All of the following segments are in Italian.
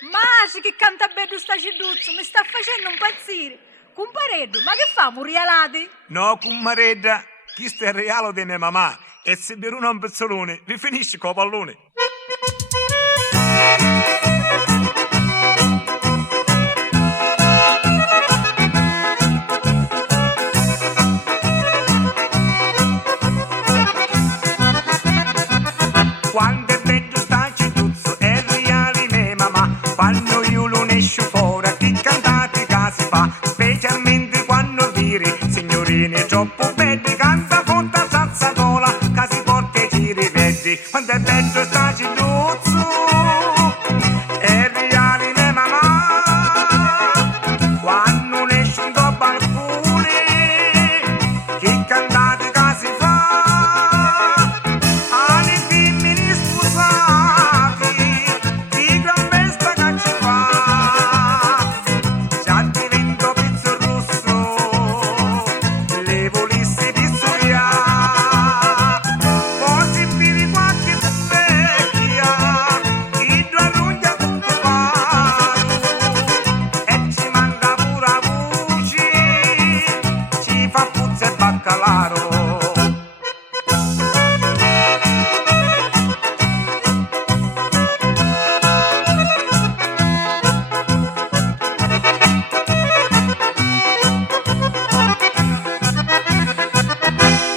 Masi che canta bello sta ciduzzo, mi sta facendo impazzire. Compareddo, ma che fa, murialati? No, cummaredda, questo è il regalo di mia mamma. E se per un pezzolone, vi finisce con pallone. Quando è bello sta cituzzo, è reale mia mamma. Quando io lo esce fuori, chi cantate che si fa. Specialmente quando viri, signorine troppo belli, canta fotta sazzacola, che si porta e ci rivedi. Quando è bello sta cituzzo, è reale mia mamma. Quando ne esce un dopo alcuni, chi cantate che si fa. Alle femmine sposati, di gran festa che ci fa. Già divento pizzo rosso, le volessi pizzoliare. Poi si vivi qualche vecchia, chi due allungha tutto paro. E ci manca pure la voce, ci fa puzza e baccalaro.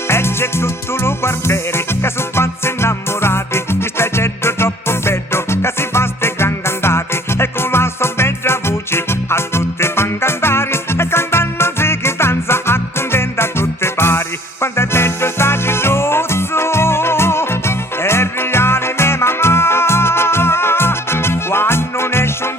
E c'è tutto lo quartiere che sono pazzi innamorati. Mi stai dicendo troppo bello che si fa ste gran cantate. E con la sua bella voce a tutte fan cantare. E cantando si che danza accontenta tutte pari. Quando è bello sta cicciuzzo, è reale mia mamma. Quando ne esce un